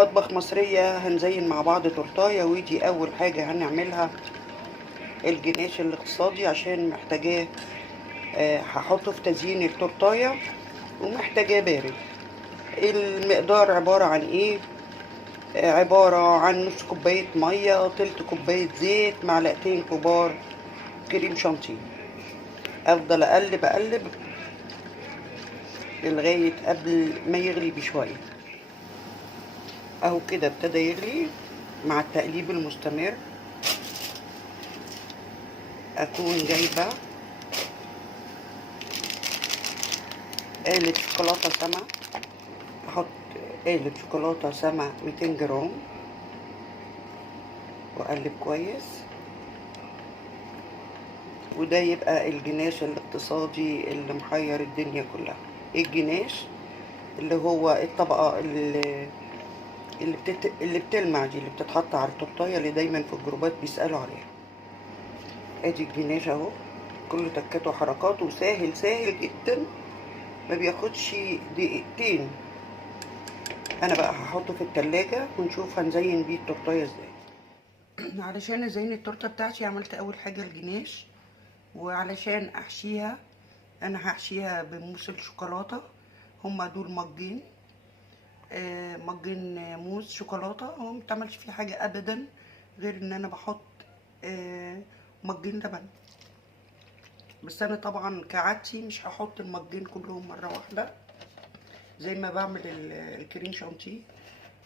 مطبخ مصرية. هنزين مع بعض تورتاية، ودي أول حاجة هنعملها الجناش الاقتصادي عشان محتاجاه. هحطه في تزيين التورتاية ومحتاجاه بارد. المقدار عبارة عن ايه؟ عبارة عن نص كوباية مية، تلت كوباية زيت، معلقتين كبار كريم شانتيه. افضل اقلب اقلب لغاية قبل ما يغلي بشوية. اهو كده ابتدى يغلي. مع التقليب المستمر اكون جايبة قالب شوكولاتة سما. احط قالب شوكولاتة سما 200 جرام واقلب كويس. وده يبقى الجناش الاقتصادي اللي محير الدنيا كلها. الجناش اللي هو الطبقة اللي بتلمع دي، اللي بتتحط على التورتايه، اللي دايما في الجروبات بيسألوا عليها. ادي الجناش اهو، كله تكاته وحركاته، سهل سهل جدا، ما بياخدش دقيقتين. انا بقى هحطه في التلاجة ونشوف هنزين بيه التورتايه ازاي. علشان ازين التورته بتاعتي عملت اول حاجه الجناش، وعلشان احشيها انا هحشيها بموس الشوكولاته. هما دول مجين، مجين موز شوكولاته. هو متعملش فيه حاجه ابدا غير ان انا بحط مجين لبن. بس انا طبعا كعادتي مش هحط المجين كلهم مره واحده زي ما بعمل الكريم شانتيه.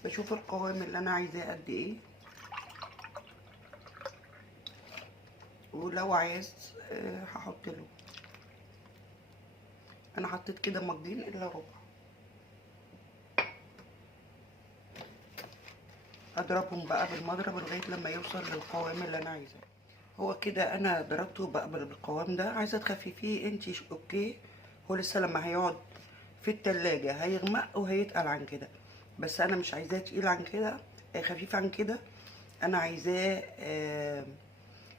بشوف القوام اللي انا عايزاه قد ايه، ولو عايز هحط له. انا حطيت كده مجين الا ربع. اضربهم بقى بالمضرب لغايه لما يوصل للقوام اللي انا عايزاه. هو كده انا ضربته بقى بالقوام ده. عايزه تخففيه انتي اوكي. هو لسه لما هيقعد في التلاجة هيغمق وهيتقل عن كده، بس انا مش عايزاه تقيل عن كده، خفيف عن كده. انا عايزاه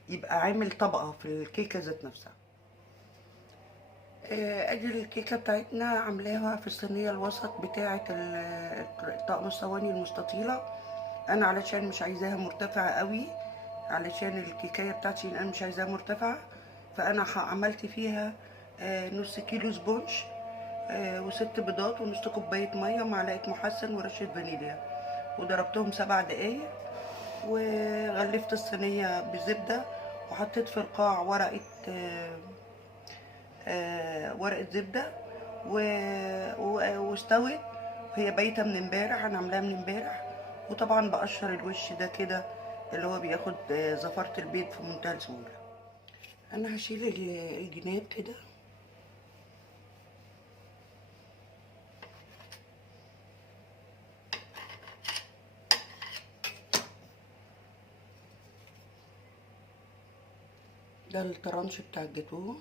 يبقى عامل طبقة في الكيكة ذات نفسها. ادي الكيكة بتاعتنا عاملاها في الصينية الوسط بتاعة طقم الصواني المستطيلة. انا علشان مش عايزاها مرتفعة قوي، علشان الكيكاية بتاعتي انا مش عايزاها مرتفعة، فانا عملت فيها نص كيلو سبونج، وست بيضات ونص كوباية مية ومعلقة محسن ورشة فانيليا، وضربتهم 7 دقايق. وغلفت الصينية بزبدة، وحطيت في القاع ورقة زبدة واستوت. وهي بايتة من امبارح، انا عاملاها من امبارح. وطبعا بقشر الوش ده كده اللي هو بياخد زفرة البيض في منتهى السهولة. انا هشيل الجناب كده. ده الطرنش بتاع الجاتوه.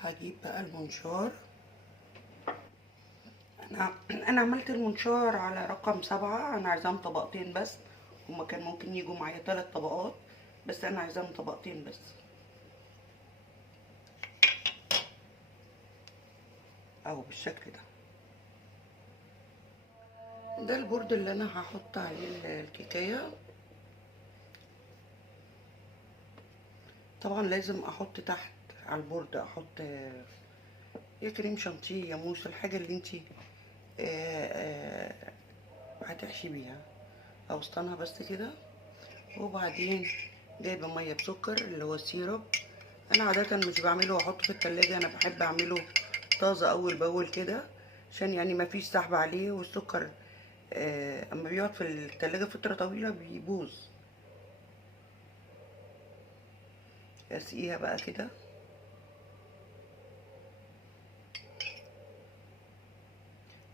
هجيب بقى المنشار. انا عملت المنشار على رقم 7. انا عايزاهم طبقتين بس. هما كان ممكن يجوا معايا 3 طبقات، بس انا عايزاهم طبقتين بس. اهو بالشكل ده. ده البورد اللي انا هحط عليه الكيكايه. طبعا لازم احط تحت على البورد، احط يا كريم شانتيه يا موس، الحاجه اللي انتي هتحشي بيها. اوسطنها بس كده. وبعدين جايبه ميه بسكر اللي هو السيرب. انا عاده مش بعمله واحطه في التلاجة، انا بحب اعمله طازه اول باول كده، عشان يعني ما فيش سحب عليه. والسكر اما بيقعد في التلاجة فتره طويله بيبوظ. اسقيها بقى كده.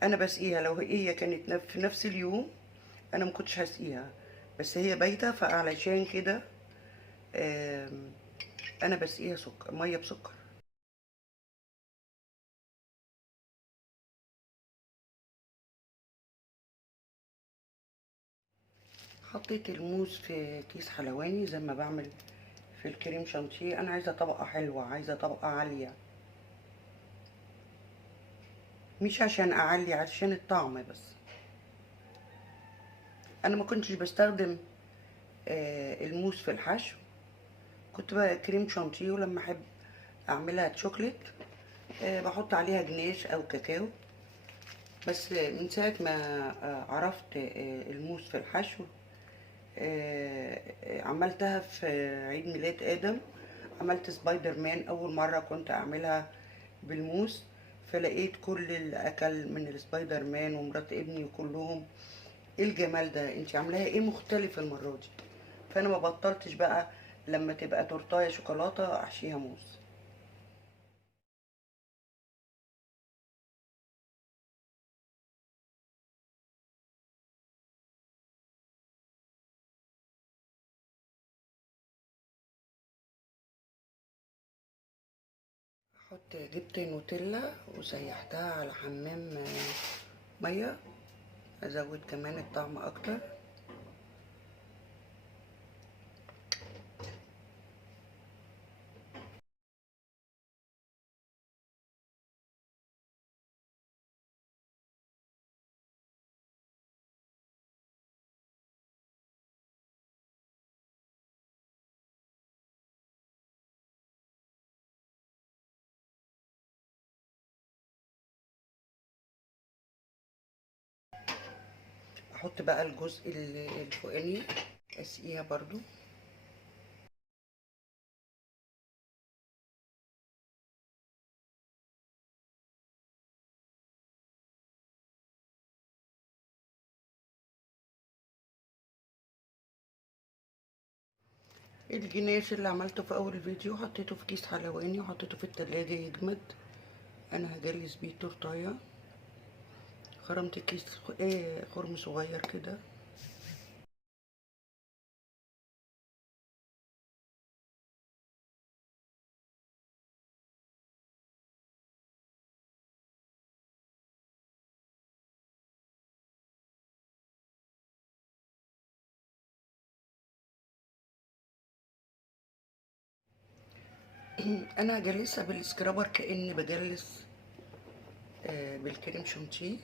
انا بسقيها لو هي كانت في نفس اليوم انا ما كنتش هسقيها، بس هي بايته فعلشان كده انا بسقيها سكر، ميه بسكر. حطيت الموز في كيس حلواني زي ما بعمل في الكريم شانتيه. انا عايزه طبقه حلوه، عايزه طبقه عاليه، مش عشان اعلي، عشان الطعم بس. انا ما كنتش بستخدم الموس في الحشو، كنت بقى كريم شانتيه، ولما احب اعملها شوكليت بحط عليها جنيش او كاكاو. بس من ساعة ما عرفت الموس في الحشو، عملتها في عيد ميلاد آدم. عملت سبايدر مان، أول مرة كنت أعملها بالموس، فلقيت كل اللي أكل من السبايدر مان ومرات ابني وكلهم: ايه الجمال ده، انتي عاملاها ايه مختلف المرة دي؟ فأنا ما بطلتش بقى لما تبقى تورتاية شوكولاتة أحشيها موس. جبت نوتيلا وسيحتها على حمام ميه، ازود كمان الطعم اكتر. احط بقى الجزء الفوقاني، اسقيها برضو. الجناش اللي عملته في اول فيديو حطيته في كيس حلواني وحطيته في التلاجة يجمد. انا هجريس بيه تورتايه. خرمت كيس خرم صغير كده. انا هجلسها بالسكرابر كاني بجلس بالكريم شانتيه.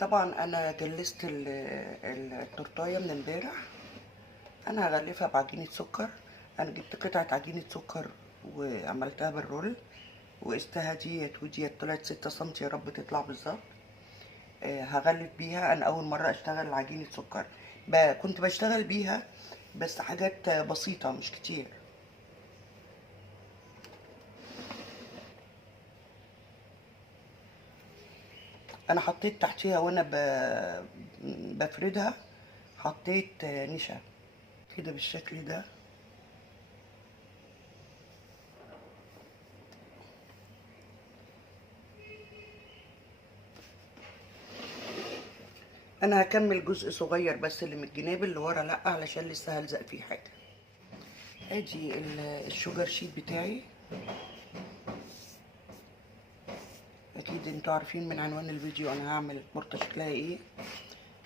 طبعا انا جلست التورتايه من امبارح. انا هغلفها بعجينه سكر. انا جبت قطعه عجينه سكر وعملتها بالرول، وقستها ديت وديت طلعت 6 سم، يا رب تطلع بالظبط. هغلف بيها. انا اول مره اشتغل عجينه سكر، كنت بشتغل بيها بس حاجات بسيطه مش كتير. انا حطيت تحتيها وانا بفردها، حطيت نشا كده بالشكل ده. انا هكمل جزء صغير بس اللي من الجناب، اللي ورا لا، علشان لسه هلزق فيه حاجه. ادي الشوجر شيت بتاعي. اكيد انتوا عارفين من عنوان الفيديو انا هعمل تورته شكلها ايه.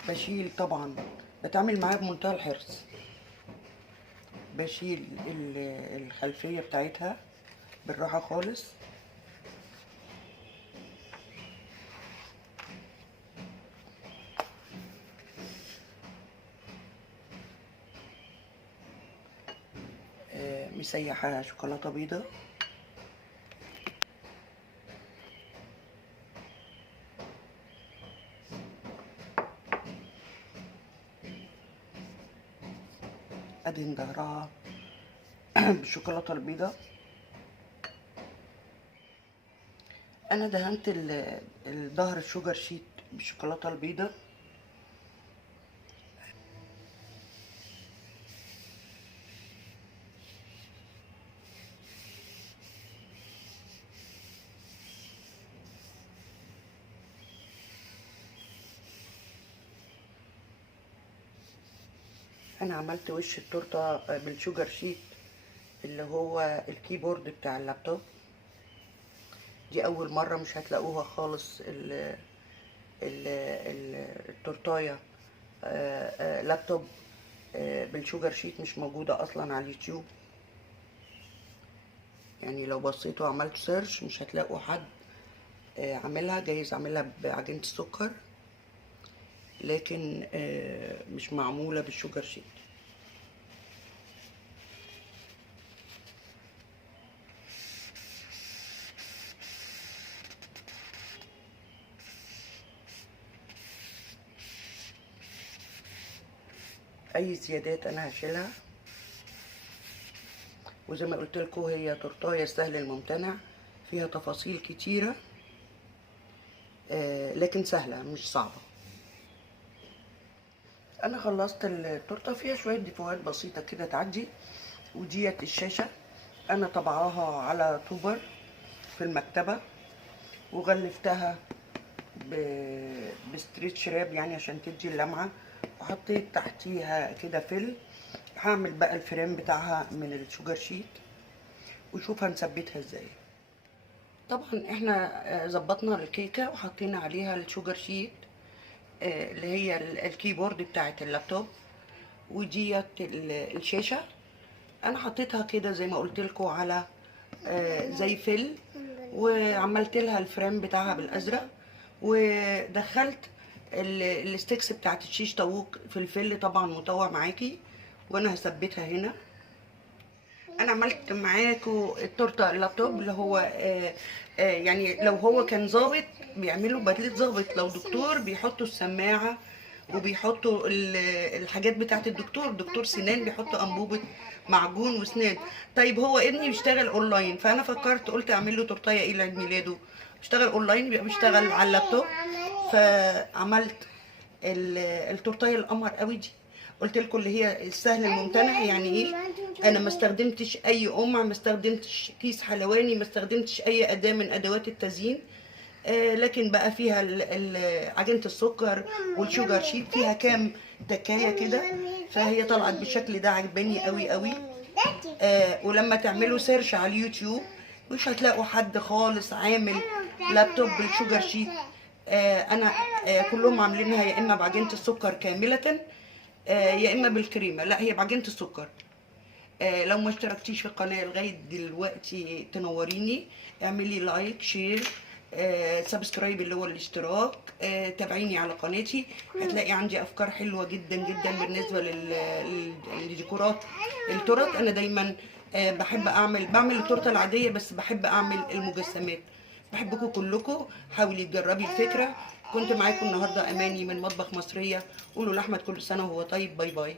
بشيل طبعا، بتعامل معاها بمنتهى الحرص. بشيل الخلفيه بتاعتها بالراحه خالص. مسيحه شوكولاته بيضه. ادهن ظهرها بالشوكولاته البيضه. انا دهنت الظهر الشوجر شيت بالشوكولاته البيضه. انا عملت وش التورته بالشوجر شيت اللي هو الكيبورد بتاع اللابتوب. دي اول مره، مش هتلاقوها خالص التورتايه لابتوب بالشوجر شيت، مش موجوده اصلا على اليوتيوب. يعني لو بصيتوا وعملتوا سيرش مش هتلاقوا حد عاملها. جايز عاملها بعجينه السكر، لكن مش معموله بالشوجر شيت. اي زيادات انا هشيلها. وزي ما قلت لكم هي تورتايه سهل الممتنع، فيها تفاصيل كتيره لكن سهله مش صعبه. انا خلصت التورته، فيها شويه ديفوهات بسيطه كده تعدي. وديت الشاشه انا طبعاها على طوبر في المكتبه، وغلفتها بستريتش راب يعني عشان تدي اللمعه، وحطيت تحتيها كده فل. هعمل بقى الفريم بتاعها من الشوجر شيت وشوف هنثبتها ازاي. طبعا احنا ظبطنا الكيكه وحطينا عليها الشوجر شيت اللي هي الكيبورد بتاعت اللابتوب، وديت الشاشه. انا حطيتها كده زي ما قلت لكم على زي فل، وعملت لها الفريم بتاعها بالازرق، ودخلت الستيكس بتاعت الشيش طاووق في الفل طبعا مطوع معاكي، وانا هثبتها هنا. انا عملت معاكم التورته اللابتوب اللي هو يعني لو هو كان ظابط بيعملوا بدله ظابط، لو دكتور بيحطوا السماعه وبيحطوا الحاجات بتاعت الدكتور. دكتور سنان بيحط انبوبه معجون وسنان. طيب هو ابني بيشتغل اونلاين، فانا فكرت قلت اعمل له تورتيه ايه لعيد ميلاده. بيشتغل اونلاين، بيبقى بيشتغل على اللابتوب، فعملت التورتيه القمر قوي دي. قلت لكم اللي هي السهل الممتنع. يعني ايه؟ انا ما استخدمتش اي قمع، ما استخدمتش كيس حلواني، ما استخدمتش اي اداه من ادوات التزيين. لكن بقى فيها عجينه السكر والشوجر شيت، فيها كام تكايه كده، فهي طلعت بالشكل ده. عجباني قوي قوي. ولما تعملوا سيرش على اليوتيوب مش هتلاقوا حد خالص عامل لابتوب بالشوجر شيت. انا كلهم عاملينها يا اما بعجينه السكر كامله يا اما بالكريمه. لا، هي بعجينه السكر. لو ما اشتركتيش في القناه لغايه دلوقتي تنوريني، اعملي لايك شير سبسكرايب اللي هو الاشتراك. تابعيني على قناتي، هتلاقي عندي افكار حلوه جدا جدا بالنسبه للديكورات التورت. انا دايما بحب بعمل التورته العاديه، بس بحب اعمل المجسمات. بحبكم كلكم، حاولي تجربي الفكره. كنت معاكم النهارده اماني من مطبخ مصريه. قولوا لاحمد كل سنه وهو طيب. باي باي.